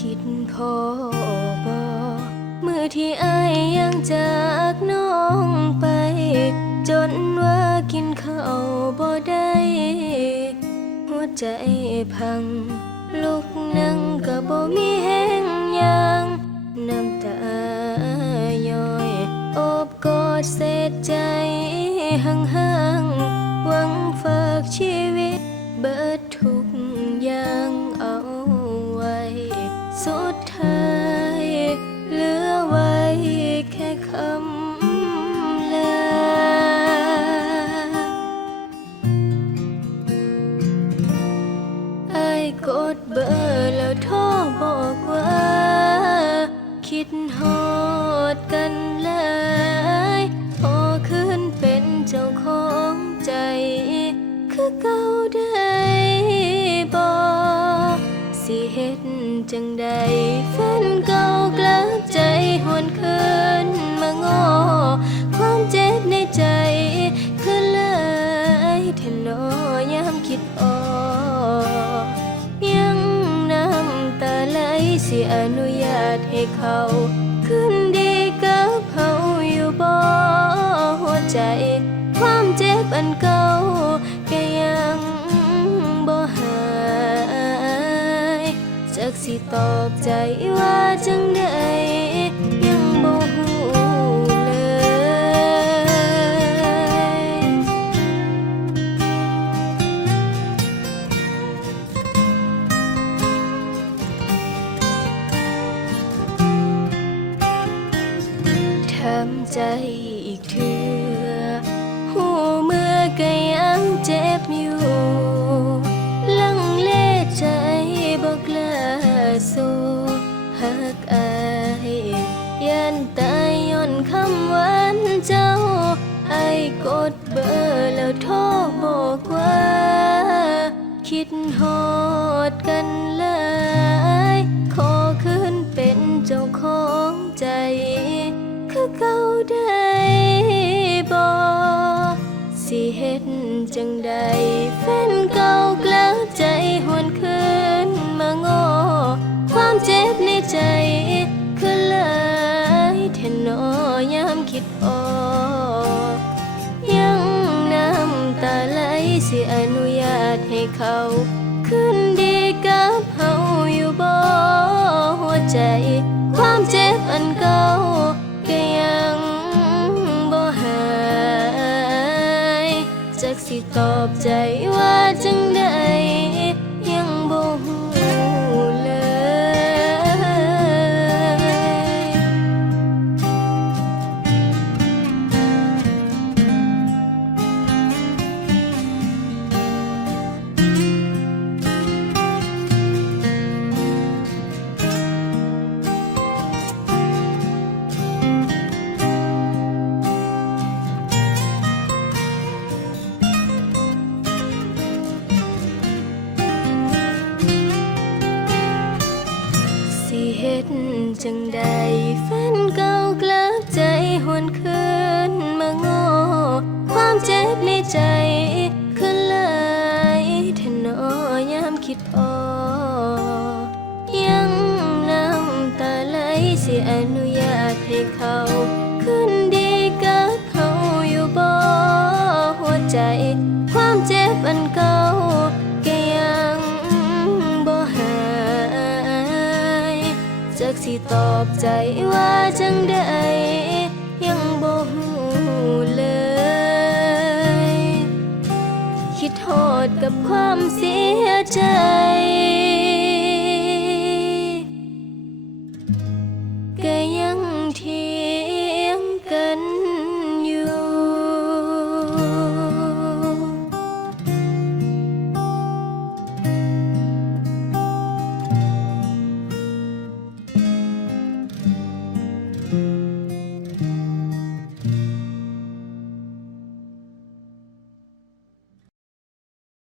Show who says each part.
Speaker 1: คิดพอบอมือที่ไอยังจากน้องไป จนว่ากินข้าวบ่ได้ หัวใจพัง ลูกนั่งก็บ่มีแห้งยังน้ำตาย่อยอบกอดเศษใจห่างๆหวังฝากชีวิตเบอ ได้บอกสิเฮ็ดจังใดแฟนเก่ากลับใจหวนคืนมาง้อความเจ็บในใจคือเลยเทนอยามคิดออกยังน้ำตาไหลสิอนุญาตให้เขาขึ้นดีกับเขาอยู่บ่หัวใจ ความเจ็บอันเก่า สิตอบใจว่าจังใดยังบ่ฮู้เลย ทำใจอีกเถื่อหูเมื่อก็ยังเจ็บอยู่ ยันตายย่นคำวันเจ้า ไอ้กดเบอร์แล้วโทรบอกว่า คิดหอดกัน สิอนุญาตให้เขา ขึ้นดีกับเฮาอยู่บ่หัวใจ ความเจ็บอันเก่าก็ยังบ่หายจักสิตอบใจว่ จังใดแฟนเก่ากลับใจหวนคืนมาโง้อความเจ็บในใจคือหลยแทนอยามคิดออยังน้ำตาไหลสิอนุญาตให้เขาขึ้นดีกับเขาอยู่บ่หัวใจ ความเจ็บอันเก่า อบใจว่าจังใดยังบ่ฮู้เลย คิดโทษกับความเสียใจ